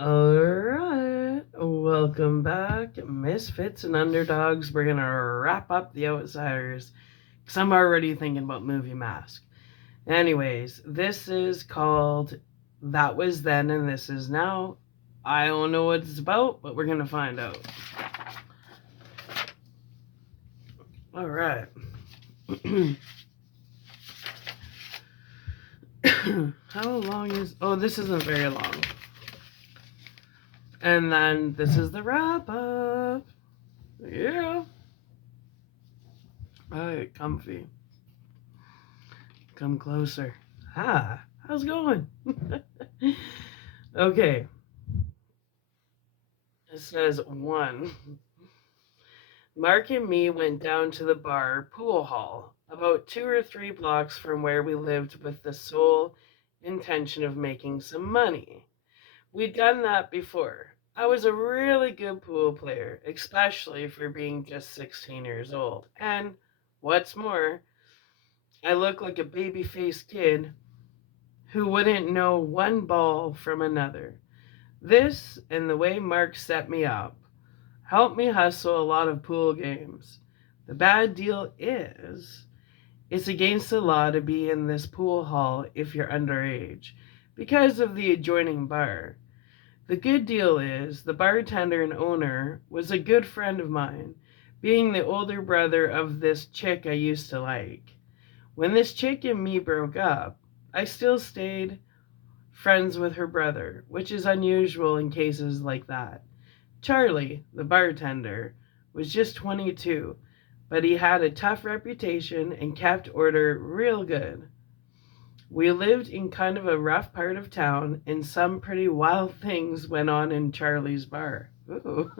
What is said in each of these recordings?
Alright, welcome back, Misfits and Underdogs. We're gonna wrap up The Outsiders because I'm already thinking about Movie Mask. Anyways, this is called That Was Then and This Is Now. I don't know what it's about, but we're gonna find out. Alright. How long is. Oh, this isn't very long. And then this is the wrap up. Yeah. Alright, comfy. Come closer. Ah, how's it going? Okay. It says 1. Mark and me went down to the bar pool hall, about 2 or 3 blocks from where we lived, with the sole intention of making some money. We'd done that before. I was a really good pool player, especially for being just 16 years old. And what's more, I looked like a baby-faced kid who wouldn't know one ball from another. This, and the way Mark set me up, helped me hustle a lot of pool games. The bad deal is, it's against the law to be in this pool hall if you're underage, because of the adjoining bar. The good deal is, the bartender and owner was a good friend of mine, being the older brother of this chick I used to like. When this chick and me broke up, I still stayed friends with her brother, which is unusual in cases like that. Charlie, the bartender, was just 22, but he had a tough reputation and kept order real good. We lived in kind of a rough part of town, and some pretty wild things went on in Charlie's bar. Ooh,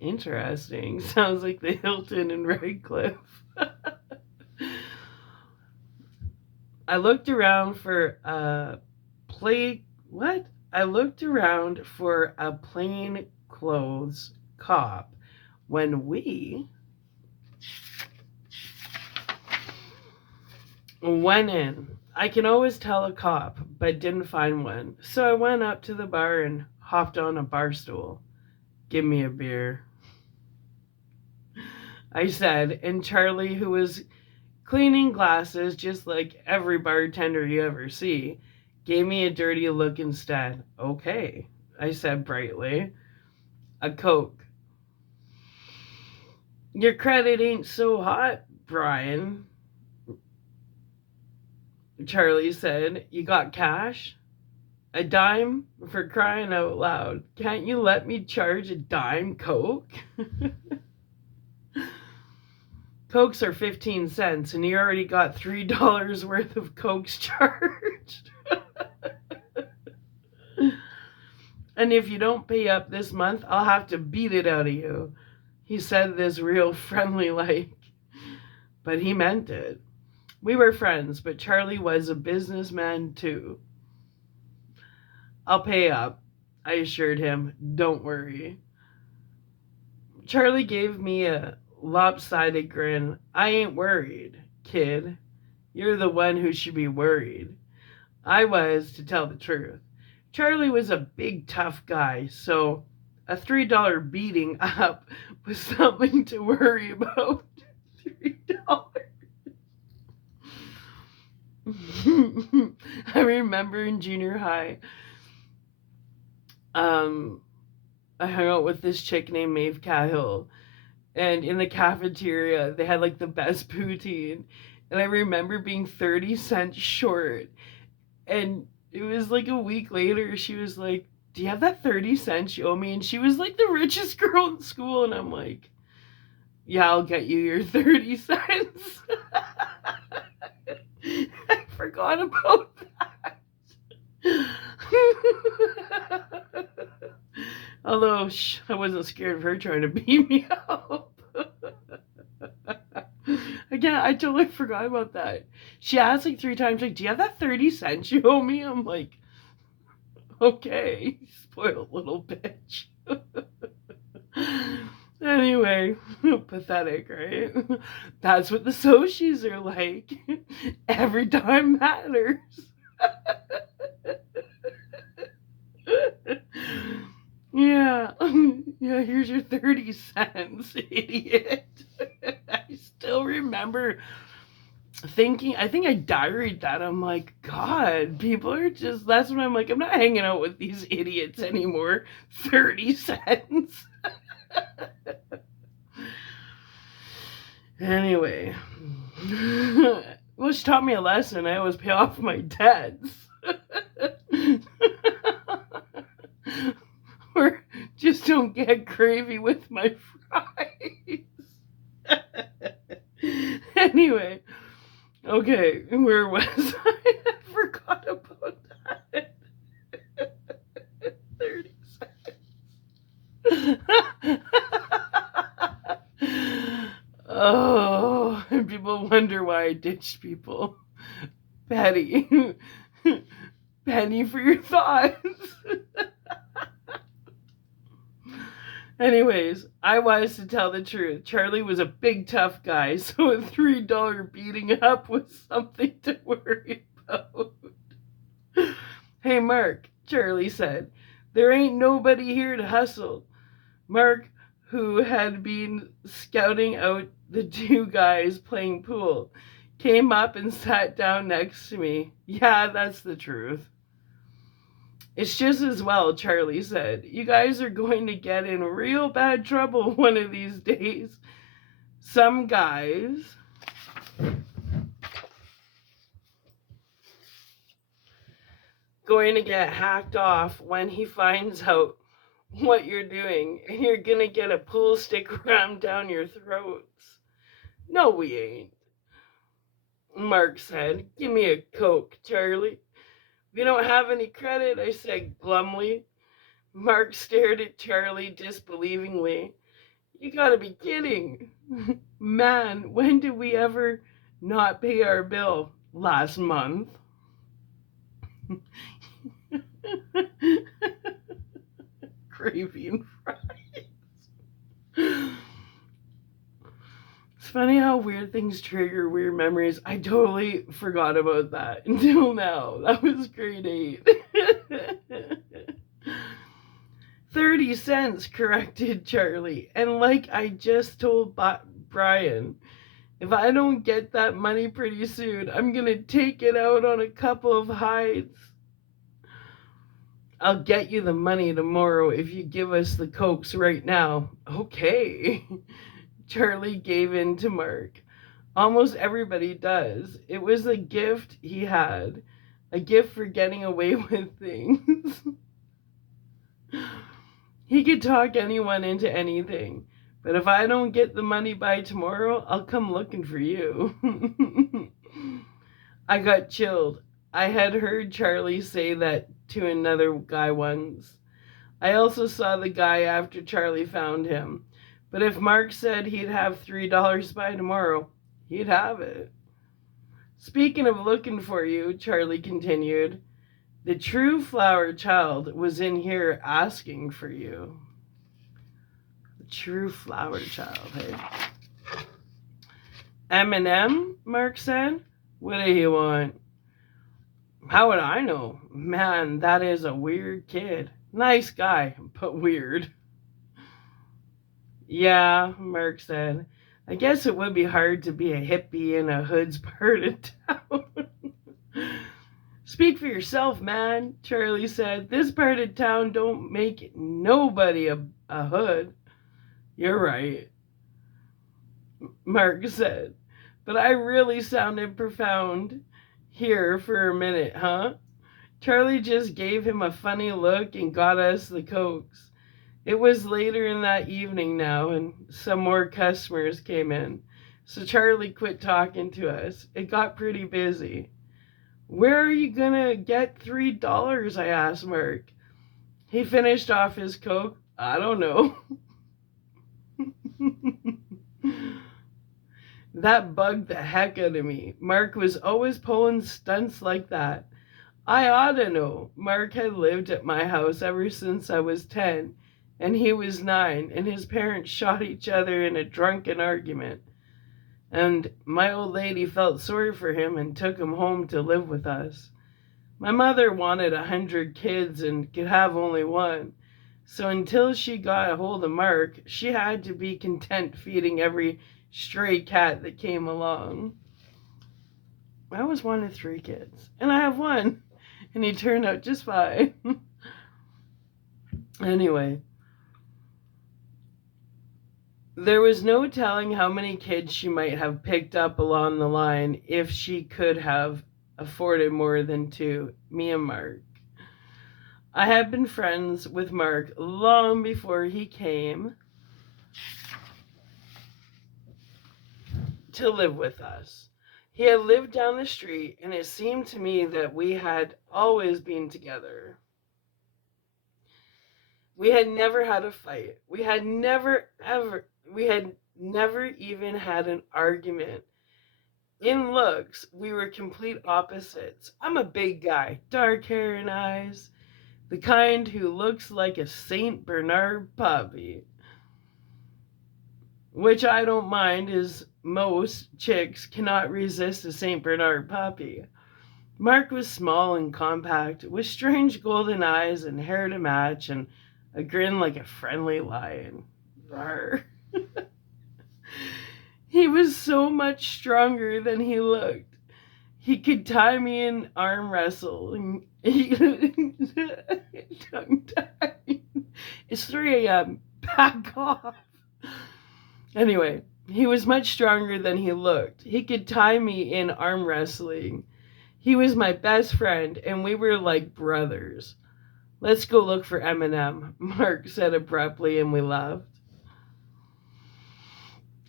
interesting. Sounds like the Hilton in Redcliffe. I looked around for a I looked around for a plain clothes cop when we went in. I can always tell a cop, but didn't find one. So I went up to the bar and hopped on a bar stool. Give me a beer, I said, and Charlie, who was cleaning glasses just like every bartender you ever see, gave me a dirty look instead. Okay, I said brightly. A Coke. Your credit ain't so hot, Brian, Charlie said. You got cash? A dime? For crying out loud. Can't you let me charge a dime Coke? Cokes are 15 cents, and you already got $3 worth of Cokes charged. And if you don't pay up this month, I'll have to beat it out of you. He said this real friendly like, but he meant it. We were friends, but Charlie was a businessman too. I'll pay up, I assured him. Don't worry. Charlie gave me a lopsided grin. I ain't worried, kid. You're the one who should be worried. I was, to tell the truth. Charlie was a big, tough guy, so a $3 beating up was something to worry about. $3. I remember in junior high, I hung out with this chick named Maeve Cahill, and in the cafeteria, they had like the best poutine, and I remember being 30 cents short, and it was like a week later, she was like, do you have that 30 cents you owe me? And she was like the richest girl in school, and I'm like, yeah, I'll get you your 30 cents. I forgot about that. Although I wasn't scared of her trying to beat me up. Again, I totally forgot about that. She asked like 3 times, like, do you have that 30 cents you owe me? I'm like, okay, spoiled little bitch. Anyway, pathetic, right? That's what the Soshis are like. Every time matters. yeah, yeah, here's your 30 cents, idiot. I still remember thinking, I think I diaried that. I'm like, God, people are just, that's when I'm like, I'm not hanging out with these idiots anymore. 30 cents. Anyway, well, she taught me a lesson. I always pay off my debts. Or just don't get gravy with my fries. Anyway, okay, where was I? I forgot about that. 30 seconds. Oh, and people wonder why I ditched people. Patty. Penny for your thoughts. Anyways, I was to tell the truth. Charlie was a big tough guy, so a $3 beating up was something to worry about. Hey, Mark, Charlie said, there ain't nobody here to hustle. Mark, who had been scouting out the two guys playing pool, came up and sat down next to me. Yeah, that's the truth. It's just as well, Charlie said. You guys are going to get in real bad trouble one of these days. Some guys going to get hacked off when he finds out what you're doing, and you're going to get a pool stick rammed down your throats. No, we ain't. Mark said. Give me a Coke, Charlie. We don't have any credit, I said glumly. Mark stared at Charlie disbelievingly. You gotta be kidding. Man, when did we ever not pay our bill? Last month. Gravy and fries. It's funny how weird things trigger weird memories. I totally forgot about that until now. That was grade 8. 30 cents, corrected Charlie. And like I just told Brian, if I don't get that money pretty soon, I'm going to take it out on a couple of hides. I'll get you the money tomorrow if you give us the Cokes right now. Okay. Charlie gave in to Mark. Almost everybody does. It was a gift he had. A gift for getting away with things. He could talk anyone into anything. But if I don't get the money by tomorrow, I'll come looking for you. I got chilled. I had heard Charlie say that to another guy once. I also saw the guy after Charlie found him. But if Mark said he'd have $3 by tomorrow, he'd have it. Speaking of looking for you, Charlie continued, the true flower child was in here asking for you. The true flower child, hey? Eminem, Mark said. What do you want? How would I know? Man, that is a weird kid. Nice guy, but weird. Yeah, Mark said. I guess it would be hard to be a hippie in a hood's part of town. Speak for yourself, man, Charlie said. This part of town don't make nobody a hood. You're right, Mark said. But I really sounded profound here for a minute, huh? Charlie just gave him a funny look and got us the Cokes. It was later in that evening now, and some more customers came in. So Charlie quit talking to us. It got pretty busy. Where are you gonna get $3? I asked Mark. He finished off his Coke. I don't know. That bugged the heck out of me. Mark was always pulling stunts like that. I ought to know. Mark had lived at my house ever since I was 10, and he was 9, and his parents shot each other in a drunken argument. And my old lady felt sorry for him and took him home to live with us. My mother wanted 100 kids and could have only one, So until she got a hold of Mark, she had to be content feeding every stray cat that came along. I was one of 3 kids, and I have one, and he turned out just fine. Anyway, there was no telling how many kids she might have picked up along the line if she could have afforded more than 2, me and Mark. I had been friends with Mark long before he came to live with us. He had lived down the street, and it seemed to me that we had always been together. We had never had a fight. We had never even had an argument. In looks, we were complete opposites. I'm a big guy, dark hair and eyes, the kind who looks like a Saint Bernard puppy. Which I don't mind, as most chicks cannot resist a Saint Bernard puppy. Mark was small and compact, with strange golden eyes and hair to match, and a grin like a friendly lion. Rawr. He was so much stronger than he looked. He could tie me in arm wrestle. Tongue-tied. It's 3 a.m. Back off. Anyway, he was much stronger than he looked. He could tie me in arm wrestling. He was my best friend, and we were like brothers. Let's go look for Eminem, Mark said abruptly, and we left.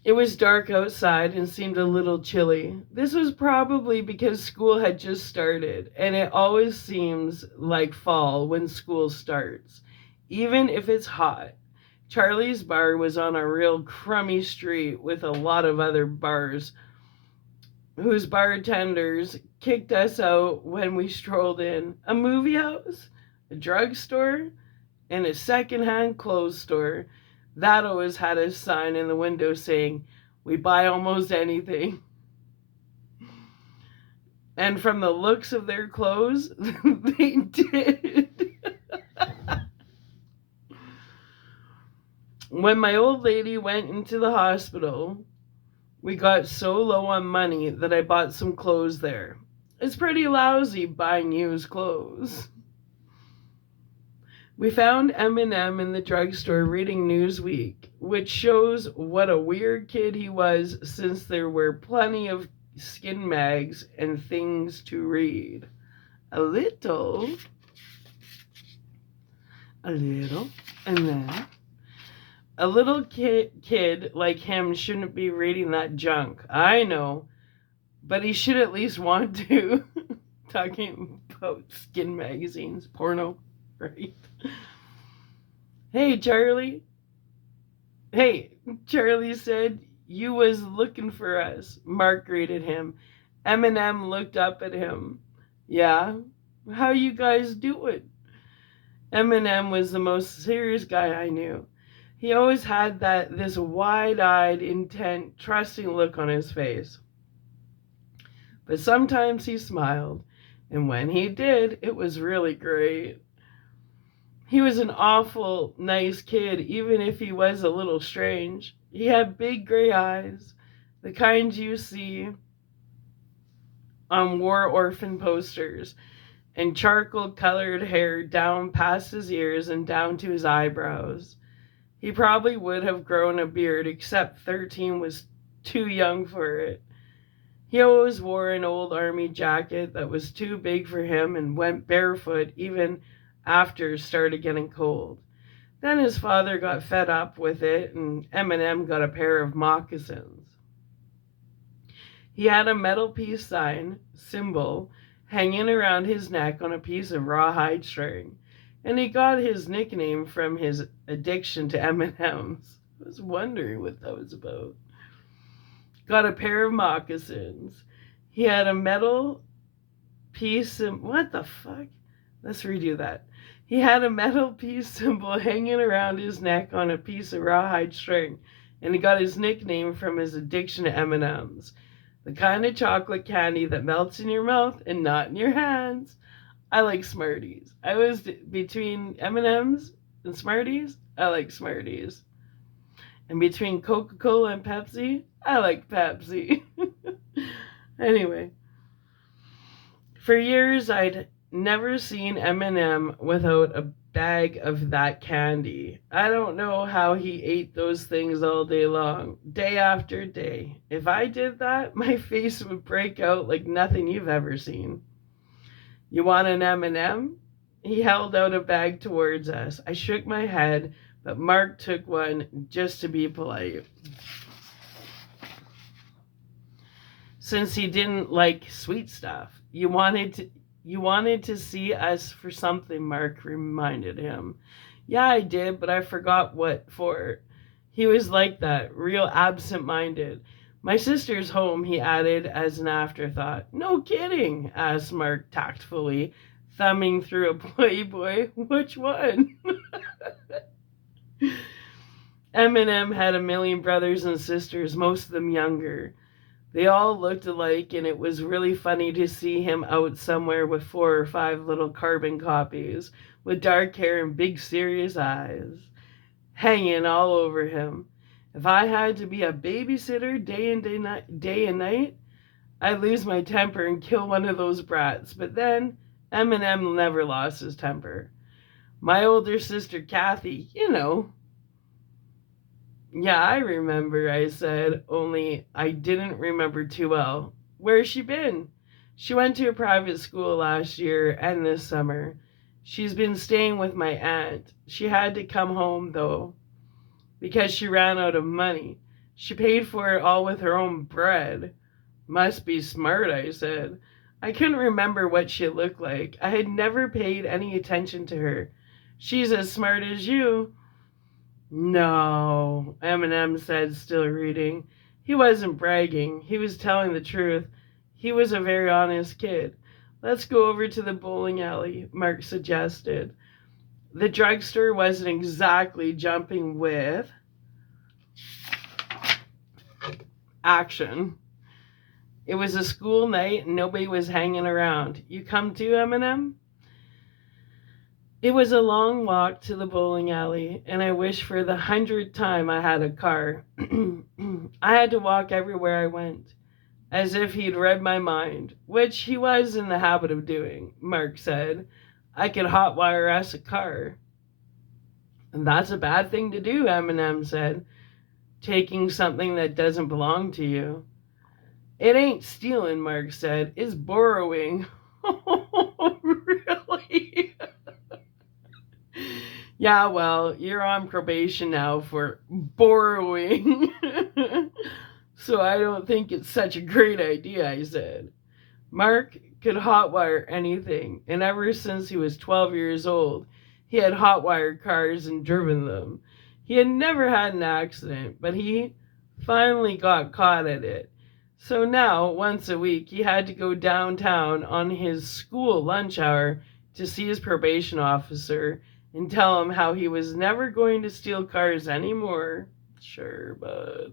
It was dark outside and seemed a little chilly. This was probably because school had just started, and it always seems like fall when school starts, even if it's hot. Charlie's bar was on a real crummy street with a lot of other bars whose bartenders kicked us out when we strolled in. A movie house, a drugstore, and a secondhand clothes store that always had a sign in the window saying, "We buy almost anything." And from the looks of their clothes, they did. When my old lady went into the hospital, we got so low on money that I bought some clothes there. It's pretty lousy buying used clothes. We found Eminem in the drugstore reading Newsweek, which shows what a weird kid he was, since there were plenty of skin mags and things to read. A little, and then a little kid like him shouldn't be reading that junk. I know, but he should at least want to. Talking about skin magazines, porno, right? Hey, Charlie. Hey, Charlie said, "You was looking for us." Mark greeted him. Eminem looked up at him. "Yeah? How you guys doing?" Eminem was the most serious guy I knew. He always had this wide-eyed, intent, trusting look on his face. But sometimes he smiled, and when he did, it was really great. He was an awful nice kid, even if he was a little strange. He had big gray eyes, the kind you see on war orphan posters, and charcoal-colored hair down past his ears and down to his eyebrows. He probably would have grown a beard, except 13 was too young for it. He always wore an old army jacket that was too big for him and went barefoot even after it started getting cold. Then his father got fed up with it, and Eminem got a pair of moccasins. He had a metal peace sign, symbol, hanging around his neck on a piece of rawhide string, and he got his nickname from his addiction to M&Ms. I was wondering what that was about. Got a pair of moccasins. He had a metal piece of... What the fuck? Let's redo that. He had a metal piece symbol hanging around his neck on a piece of rawhide string, and he got his nickname from his addiction to M&Ms. The kind of chocolate candy that melts in your mouth and not in your hands. I like Smarties. I was between M&Ms, And Smarties? I like Smarties. And between Coca-Cola and Pepsi, I like Pepsi. Anyway, for years I'd never seen M&M without a bag of that candy. I don't know how he ate those things all day long, day after day. If I did that, my face would break out like nothing you've ever seen. You want an M&M? He held out a bag towards us. I shook my head, but Mark took one just to be polite. Since he didn't like sweet stuff, you wanted to see us for something, Mark reminded him. Yeah, I did, but I forgot what for. He was like that, real absent-minded. My sister's home, he added as an afterthought. No kidding, asked Mark tactfully, thumbing through a Playboy. Which one? Eminem had a million brothers and sisters, most of them younger. They all looked alike, and it was really funny to see him out somewhere with 4 or 5 little carbon copies, with dark hair and big serious eyes, hanging all over him. If I had to be a babysitter day and night, I'd lose my temper and kill one of those brats. But then, Eminem never lost his temper. My older sister, Kathy, you know. Yeah, I remember, I said, only I didn't remember too well. Where's she been? She went to a private school last year and this summer. She's been staying with my aunt. She had to come home, though, because she ran out of money. She paid for it all with her own bread. Must be smart, I said. I couldn't remember what she looked like. I had never paid any attention to her. She's as smart as you. No, Eminem said, still reading. He wasn't bragging. He was telling the truth. He was a very honest kid. Let's go over to the bowling alley, Mark suggested. The drugstore wasn't exactly jumping with action. It was a school night and nobody was hanging around. You come too, Eminem? It was a long walk to the bowling alley, and I wished for the 100th time I had a car. I had to walk everywhere I went, as if he'd read my mind, which he was in the habit of doing, Mark said. I could hotwire us a car. And that's a bad thing to do, Eminem said, taking something that doesn't belong to you. It ain't stealing, Mark said. It's borrowing. Really? Yeah, well, you're on probation now for borrowing. So I don't think it's such a great idea, I said. Mark could hotwire anything, and ever since he was 12 years old, he had hotwired cars and driven them. He had never had an accident, but he finally got caught at it. So now, once a week, he had to go downtown on his school lunch hour to see his probation officer and tell him how he was never going to steal cars anymore. Sure, bud.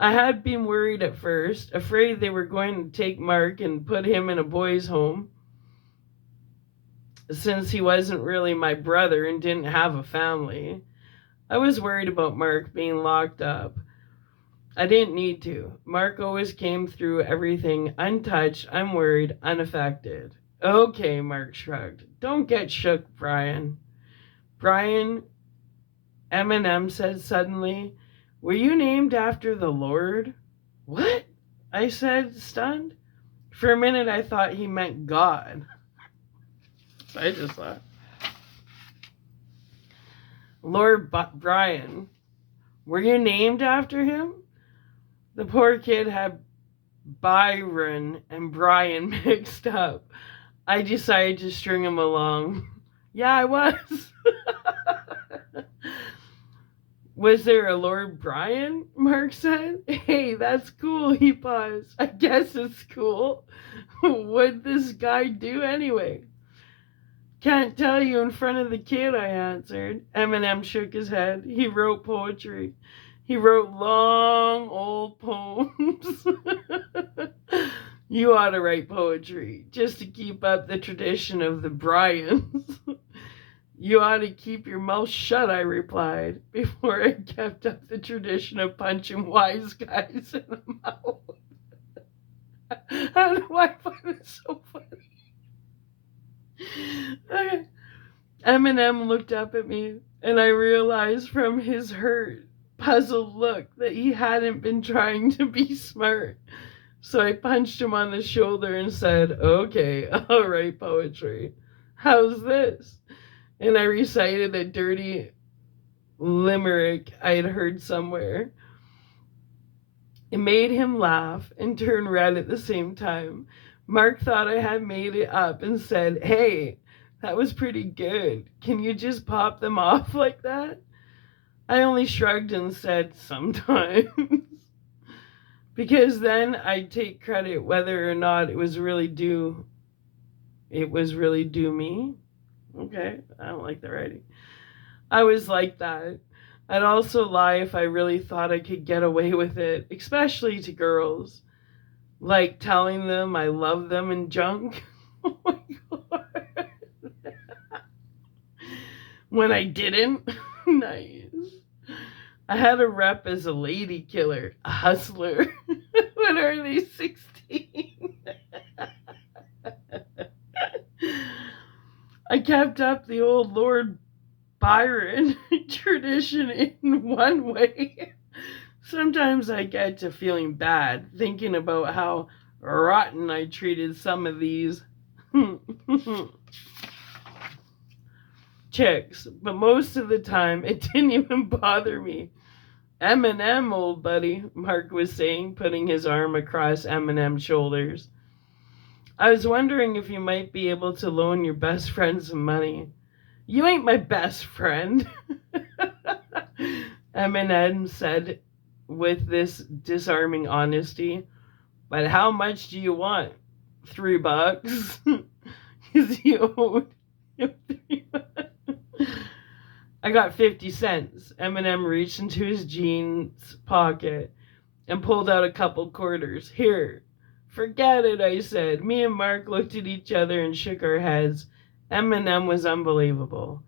I had been worried at first, afraid they were going to take Mark and put him in a boys' home, since he wasn't really my brother and didn't have a family. I was worried about Mark being locked up. I didn't need to. Mark always came through everything untouched, unworried, unaffected. Okay, Mark shrugged. Don't get shook, Brian. Brian, Eminem said suddenly, were you named after the Lord? What? I said, stunned. For a minute, I thought he meant God. I just thought. Lord Brian, were you named after him? The poor kid had Byron and Brian mixed up. I decided to string him along. Yeah, I was. Was there a Lord Brian? Mark said. Hey, that's cool, he paused. I guess it's cool. What'd this guy do anyway? Can't tell you in front of the kid, I answered. Eminem shook his head. He wrote poetry. He wrote long, old poems. You ought to write poetry, just to keep up the tradition of the Bryans. You ought to keep your mouth shut, I replied, before I kept up the tradition of punching wise guys in the mouth. I don't know why I find it so funny. Okay. Eminem looked up at me, and I realized from his hurt, puzzled look that he hadn't been trying to be smart. So I punched him on the shoulder and said, "Okay, I'll write poetry. How's this?" And I recited a dirty limerick I'd heard somewhere. It made him laugh and turn red at the same time. Mark thought I had made it up and said, "Hey, that was pretty good. Can you just pop them off like that?" I only shrugged and said, "Sometimes." Because then I'd take credit whether or not it was really due me. Okay, I don't like the writing. I was like that. I'd also lie if I really thought I could get away with it, especially to girls. Like telling them I love them and junk. Oh my god. When I didn't. Nice. I had a rep as a lady killer, a hustler. When early 16. I kept up the old Lord Byron tradition in one way. Sometimes I get to feeling bad thinking about how rotten I treated some of these chicks, but most of the time it didn't even bother me. Eminem, old buddy, Mark was saying, putting his arm across Eminem's shoulders. I was wondering if you might be able to loan your best friend some money. You ain't my best friend, Eminem said with this disarming honesty. But how much do you want? $3? Because he owed him $3. I got 50 cents. Eminem reached into his jeans pocket and pulled out a couple quarters. Here. Forget it, I said. Me and Mark looked at each other and shook our heads. Eminem was unbelievable.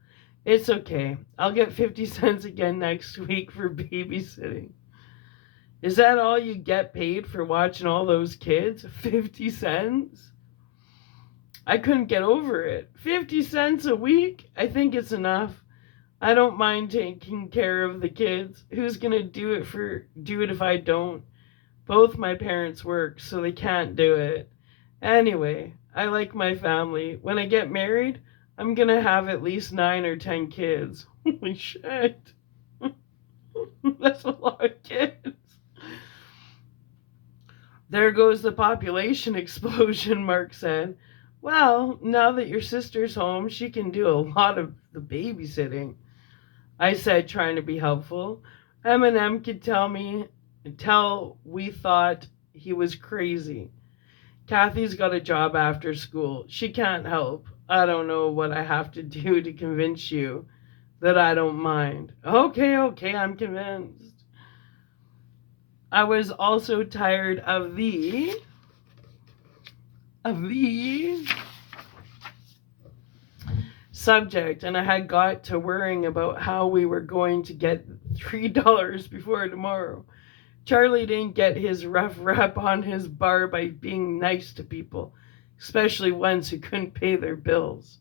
It's okay. I'll get 50 cents again next week for babysitting. Is that all you get paid for watching all those kids? 50 cents? I couldn't get over it. 50 cents a week? I think it's enough. I don't mind taking care of the kids. Who's gonna do it if I don't? Both my parents work, so they can't do it. Anyway, I like my family. When I get married, I'm gonna have at least 9 or 10 kids. Holy shit. That's a lot of kids. There goes the population explosion, Mark said. Well, now that your sister's home, she can do a lot of the babysitting, I said, trying to be helpful. Eminem could tell we thought he was crazy. Kathy's got a job after school. She can't help. I don't know what I have to do to convince you that I don't mind. Okay, I'm convinced. I was also tired of the subject, and I had got to worrying about how we were going to get $3 before tomorrow. Charlie didn't get his rough rap on his bar by being nice to people, especially ones who couldn't pay their bills.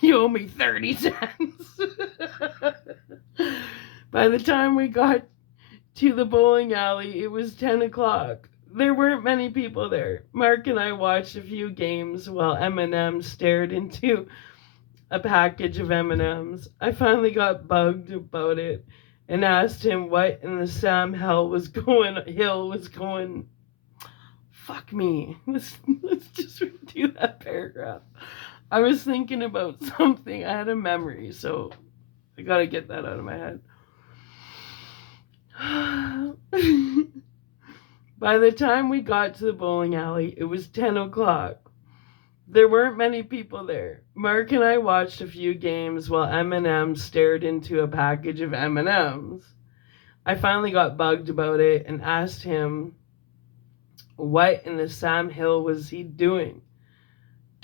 You owe me 30 cents. By the time we got to the bowling alley, it was 10 o'clock. There weren't many people there. Mark and I watched a few games while Eminem stared into a package of M&Ms. I finally got bugged about it and asked him what in the Sam Hill was going. Fuck me. Let's just redo that paragraph. I was thinking about something. I had a memory, so I gotta get that out of my head. By the time we got to the bowling alley, it was 10 o'clock. There weren't many people there. Mark and I watched a few games while Eminem stared into a package of M&Ms. I finally got bugged about it and asked him what in the Sam Hill was he doing.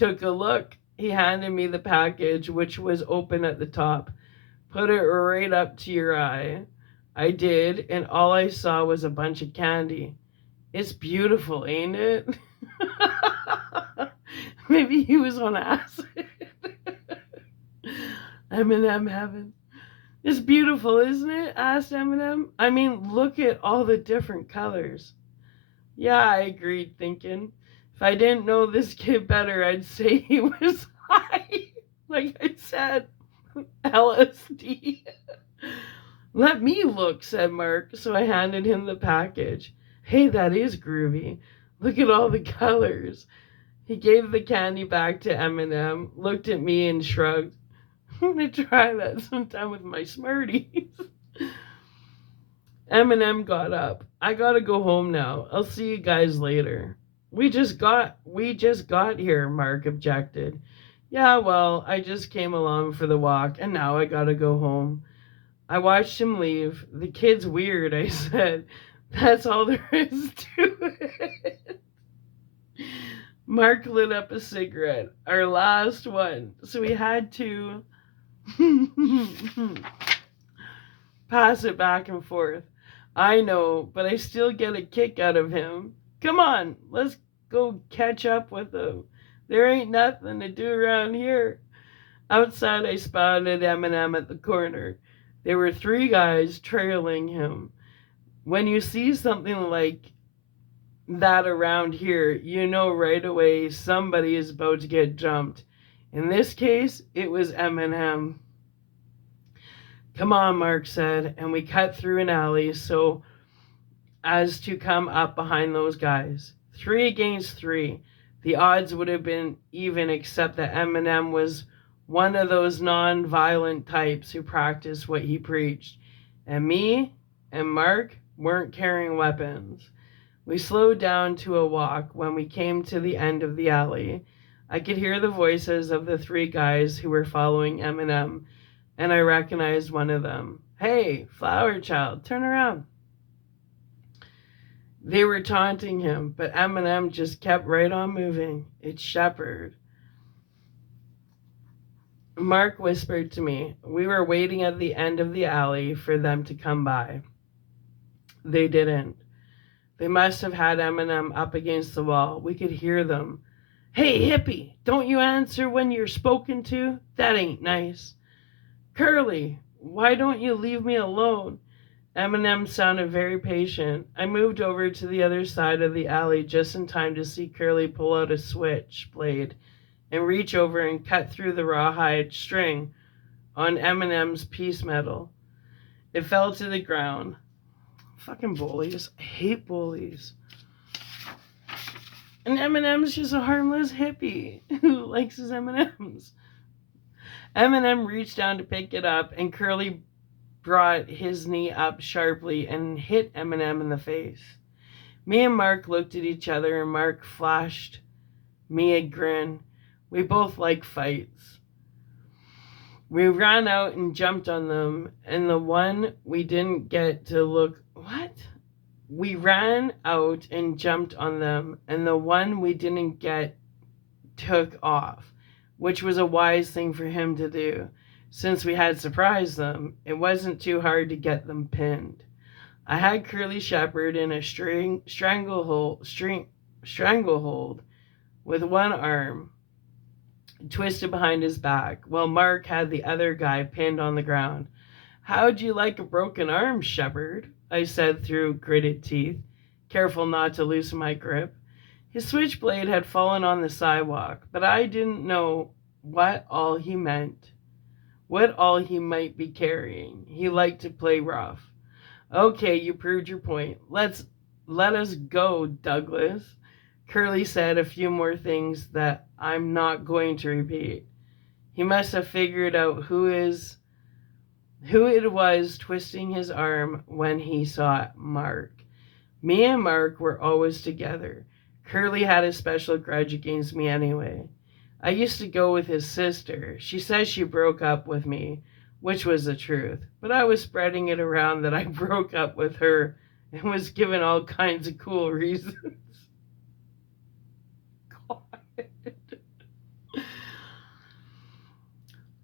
took a look. He handed me the package, which was open at the top. Put it right up to your eye. I did, and all I saw was a bunch of candy. It's beautiful, ain't it? Maybe he was on acid. Eminem heaven. It's beautiful, isn't it? Asked Eminem. I mean, look at all the different colors. Yeah, I agreed, thinking, if I didn't know this kid better, I'd say he was high. Like I said, LSD. Let me look, said Mark, so I handed him the package. Hey, that is groovy. Look at all the colors. He gave the candy back to Eminem, looked at me, and shrugged. I'm gonna try that sometime with my Smarties. Eminem got up. I gotta go home now. I'll see you guys later. We just got here, Mark objected. Yeah, well, I just came along for the walk and now I gotta go home. I watched him leave. The kid's weird, I said. That's all there is to it. Mark lit up a cigarette, our last one, so we had to pass it back and forth. I know, but I still get a kick out of him. Come on, let's go catch up with him. There ain't nothing to do around here. Outside, I spotted Eminem at the corner. There were 3 guys trailing him. When you see something like that around here, you know right away somebody is about to get jumped. In this case, it was Eminem. Come on, Mark said, and we cut through an alley so as to come up behind those guys. 3 against 3. The odds would have been even, except that Eminem was one of those non-violent types who practiced what he preached. And me and Mark weren't carrying weapons. We slowed down to a walk when we came to the end of the alley. I could hear the voices of the 3 guys who were following Eminem, and I recognized one of them. Hey, Flower Child, turn around. They were taunting him, but Eminem just kept right on moving. It's Shepard. Mark whispered to me. We were waiting at the end of the alley for them to come by. They didn't. They must have had Eminem up against the wall. We could hear them. Hey, hippie, don't you answer when you're spoken to? That ain't nice. Curly, why don't you leave me alone? Eminem sounded very patient. I moved over to the other side of the alley just in time to see Curly pull out a switchblade and reach over and cut through the rawhide string on Eminem's piece metal. It fell to the ground. Fucking bullies. I hate bullies. And Eminem's just a harmless hippie who likes his M&Ms. Eminem reached down to pick it up, and Curly brought his knee up sharply and hit Eminem in the face. Me and Mark looked at each other, and Mark flashed me a grin. We both like fights. We ran out and jumped on them, and the one we didn't get to look... What? We ran out and jumped on them, and the one we didn't get took off, which was a wise thing for him to do. Since we had surprised them, it wasn't too hard to get them pinned. I had Curly Shepard in a stranglehold with one arm twisted behind his back, while Mark had the other guy pinned on the ground. How'd you like a broken arm, Shepard? I said through gritted teeth, careful not to loosen my grip. His switchblade had fallen on the sidewalk, but I didn't know what all he meant, what all he might be carrying. He liked to play rough. Okay, you proved your point. Let us go, Douglas. Curly said a few more things that I'm not going to repeat. He must have figured out who it was twisting his arm when he saw Mark. Me and Mark were always together. Curly had a special grudge against me anyway. I used to go with his sister. She says she broke up with me, which was the truth, but I was spreading it around that I broke up with her and was given all kinds of cool reasons. God.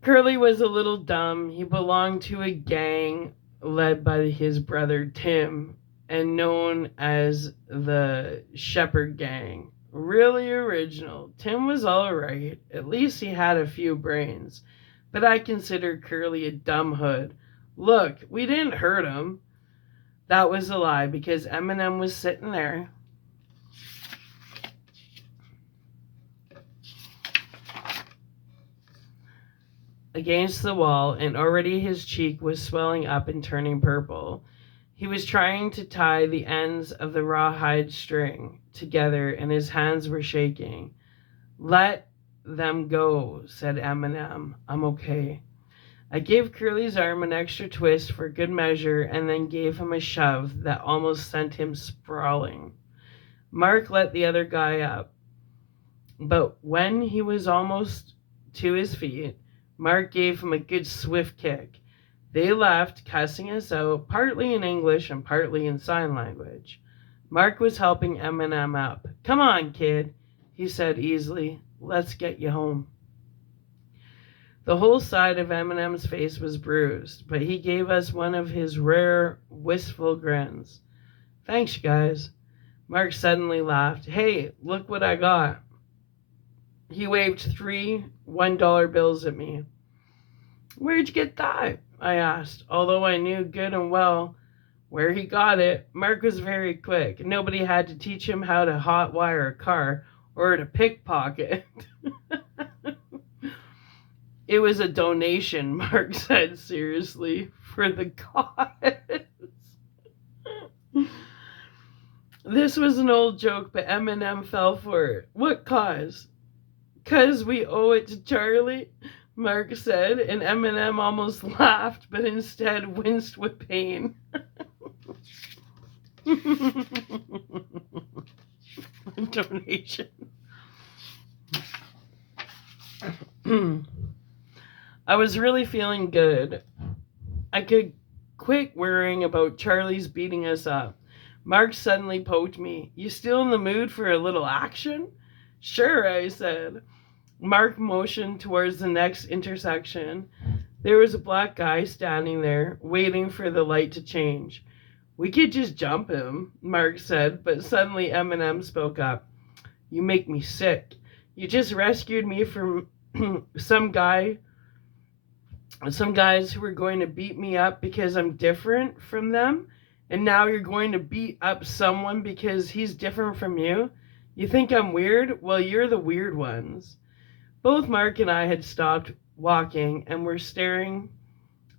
Curly was a little dumb. He belonged to a gang led by his brother Tim and known as the Shepherd Gang. Really original. Tim was alright. At least he had a few brains. But I consider Curly a dumb hood. Look, we didn't hurt him. That was a lie because Eminem was sitting there. Against the wall, and already his cheek was swelling up and turning purple. He was trying to tie the ends of the rawhide string together, and his hands were shaking. Let them go, said Eminem. I'm okay. I gave Curly's arm an extra twist for good measure and then gave him a shove that almost sent him sprawling. Mark let the other guy up, but when he was almost to his feet, Mark gave him a good swift kick. They left, cussing us out, partly in English and partly in sign language. Mark was helping Eminem up. Come on, kid, he said easily. Let's get you home. The whole side of Eminem's face was bruised, but he gave us one of his rare, wistful grins. Thanks, guys. Mark suddenly laughed. Hey, look what I got. He waved 3 $1 bills at me. Where'd you get that? I asked, although I knew good and well where he got it. Mark was very quick. Nobody had to teach him how to hotwire a car or to pickpocket. It was a donation, Mark said seriously, for the cause. This was an old joke, but Eminem fell for it. What cause? 'Cause we owe it to Charlie, Mark said, and Eminem almost laughed, but instead winced with pain. Donation. I was really feeling good. I could quit worrying about Charlie's beating us up. Mark suddenly poked me. You still in the mood for a little action? Sure, I said. Mark motioned towards the next intersection. There was a black guy standing there, waiting for the light to change. We could just jump him, Mark said, but suddenly Eminem spoke up. You make me sick. You just rescued me from some guys who were going to beat me up because I'm different from them, and now you're going to beat up someone because he's different from you? You think I'm weird? Well, you're the weird ones. Both Mark and I had stopped walking and were staring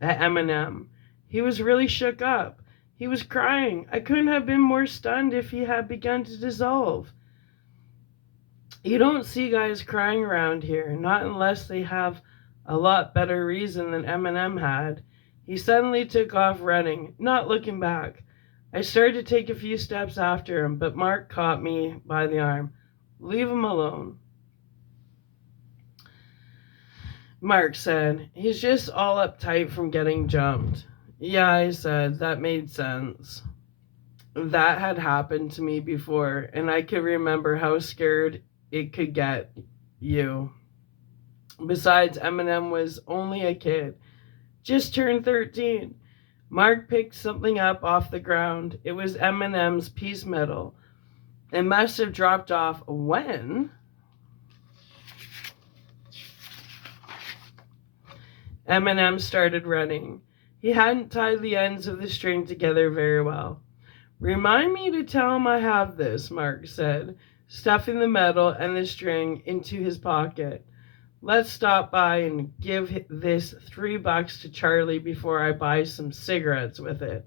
at Eminem. He was really shook up. He was crying. I couldn't have been more stunned if he had begun to dissolve. You don't see guys crying around here, not unless they have a lot better reason than Eminem had. He suddenly took off running, not looking back. I started to take a few steps after him, but Mark caught me by the arm. Leave him alone, Mark said. He's just all uptight from getting jumped. Yeah, I said. That made sense. That had happened to me before, and I could remember how scared it could get you. Besides, Eminem was only a kid. Just turned 13. Mark picked something up off the ground. It was Eminem's peace medal. It must have dropped off when Eminem started running. He hadn't tied the ends of the string together very well. Remind me to tell him I have this, Mark said, stuffing the medal and the string into his pocket. Let's stop by and give this $3 to Charlie before I buy some cigarettes with it.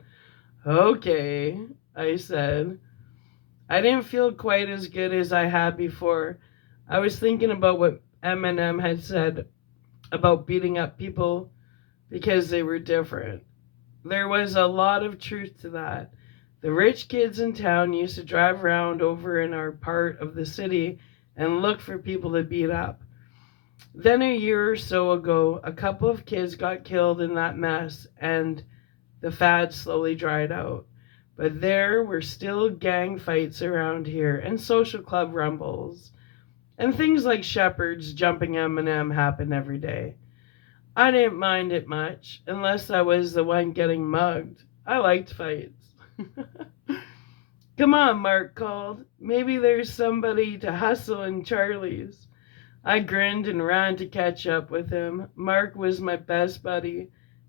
Okay, I said. I didn't feel quite as good as I had before. I was thinking about what Eminem had said about beating up people because they were different. There was a lot of truth to that. The rich kids in town used to drive around over in our part of the city and look for people to beat up. Then a year or so ago, a couple of kids got killed in that mess, and the fad slowly dried out. But there were still gang fights around here, and social club rumbles. And things like shepherds jumping Eminem happen every day. I didn't mind it much, unless I was the one getting mugged. I liked fights. Come on, Mark called. Maybe there's somebody to hustle in Charlie's. I grinned and ran to catch up with him. Mark was my best buddy,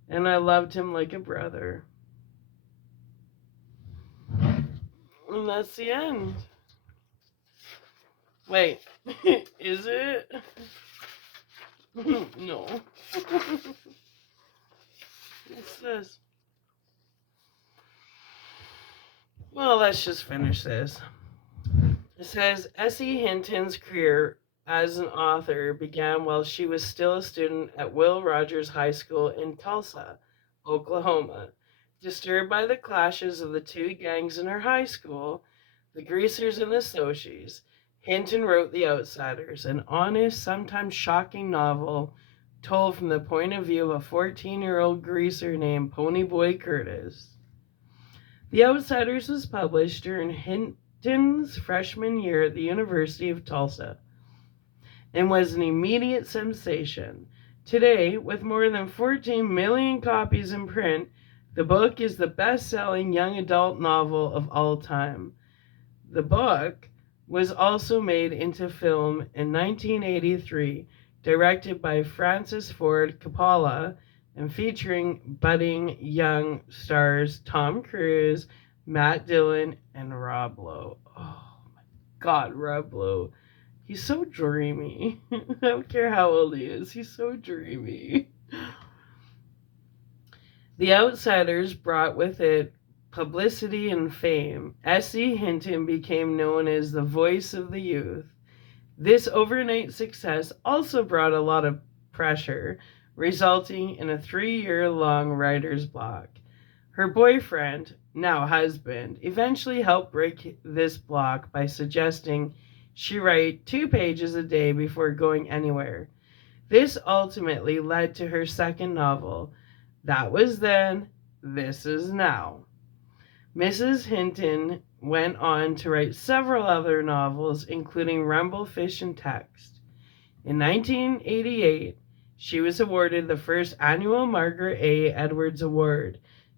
and I loved him like a brother. And that's the end. Wait, is it? No. What's this? Well, let's just finish this. It says S.E. Hinton's career as an author began while she was still a student at Will Rogers High School in Tulsa, Oklahoma. Disturbed by the clashes of the two gangs in her high school, the Greasers and the Sochies, Hinton wrote The Outsiders, an honest, sometimes shocking novel told from the point of view of a 14-year-old greaser named Ponyboy Curtis. The Outsiders was published during Hinton's freshman year at the University of Tulsa and was an immediate sensation. Today, with more than 14 million copies in print, the book is the best-selling young adult novel of all time. The book was also made into film in 1983, directed by Francis Ford Coppola and featuring budding young stars Tom Cruise, Matt Dillon, and Rob Lowe. Oh my God, Rob Lowe. He's so dreamy. I don't care how old he is, he's so dreamy. The Outsiders brought with it publicity and fame. S.E. Hinton became known as the voice of the youth. This overnight success also brought a lot of pressure, resulting in a 3-year-long writer's block. Her boyfriend, now husband, eventually helped break this block by suggesting she write 2 pages a day before going anywhere. This ultimately led to her second novel. That was then, this is now. Mrs. Hinton went on to write several other novels, including Rumble, Fish, and Text. In 1988, she was awarded the first annual Margaret A. Edwards Award,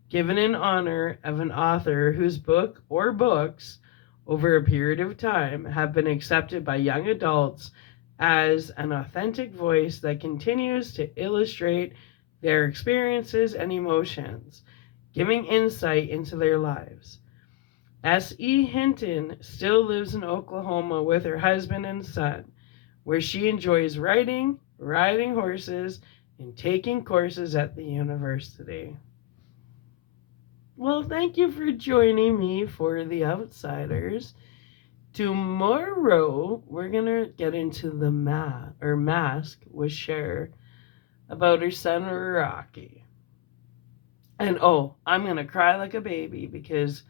given in honor of an author whose book or books, over a period of time, have been accepted by young adults as an authentic voice that continues to illustrate their experiences and emotions, giving insight into their lives. S.E. Hinton still lives in Oklahoma with her husband and son, where she enjoys writing, riding horses, and taking courses at the university. Well, thank you for joining me for The Outsiders. Tomorrow, we're going to get into the mask with Cher about her son Rocky. And oh, I'm going to cry like a baby because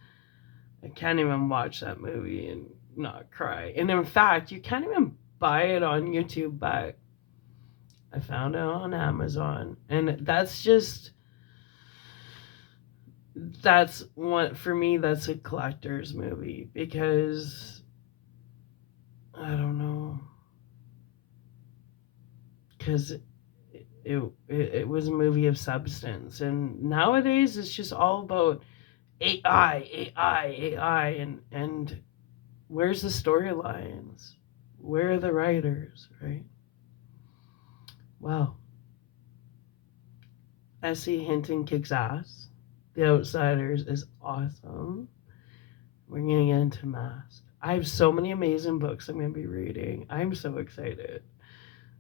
I can't even watch that movie and not cry. And in fact, you can't even buy it on YouTube, but I found it on Amazon. And that's what, for me, that's a collector's movie because I don't know. Because it was a movie of substance. And nowadays, it's just all about AI, and where's the storylines? Where are the writers, right? Wow. S.E. Hinton kicks ass. The Outsiders is awesome. We're gonna get into Mask. I have so many amazing books I'm gonna be reading. I'm so excited.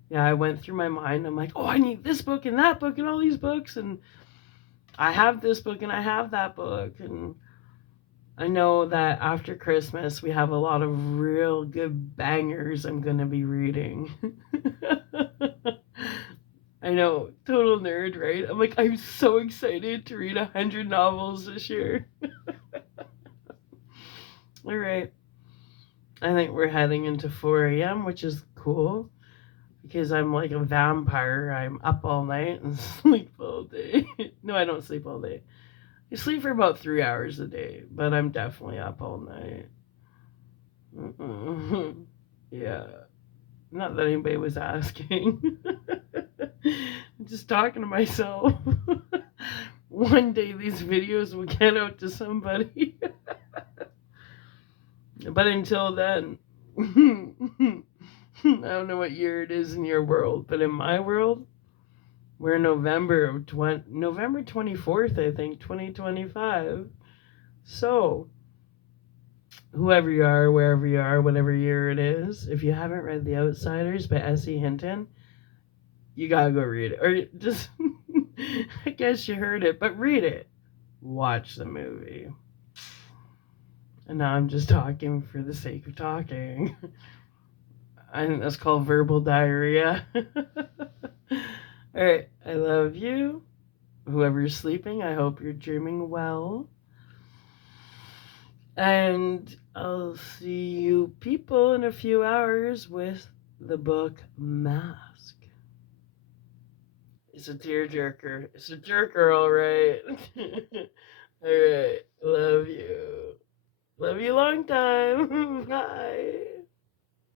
Yeah, I went through my mind. I'm like, oh, I need this book and that book and all these books, and I have this book and I have that book, and I know that after Christmas we have a lot of real good bangers I'm gonna be reading. I know, total nerd, right? I'm like, I'm so excited to read 100 novels this year. All right. I think we're heading into 4 a.m., which is cool because I'm like a vampire. I'm up all night and sleep all day. No, I don't sleep all day. I sleep for about 3 hours a day, but I'm definitely up all night. Yeah. Not that anybody was asking. I'm just talking to myself. One day these videos will get out to somebody. But until then, I don't know what year it is in your world, but in my world, we're November 24th, I think, 2025. So, whoever you are, wherever you are, whatever year it is, if you haven't read The Outsiders by S.E. Hinton, you gotta go read it. Or just, I guess you heard it, but read it. Watch the movie. And now I'm just talking for the sake of talking. I think that's called verbal diarrhea. Alright, I love you. Whoever's sleeping, I hope you're dreaming well. And I'll see you people in a few hours with the book Mask. It's a tearjerker. It's a jerker, alright. Alright, love you. Love you long time. Bye.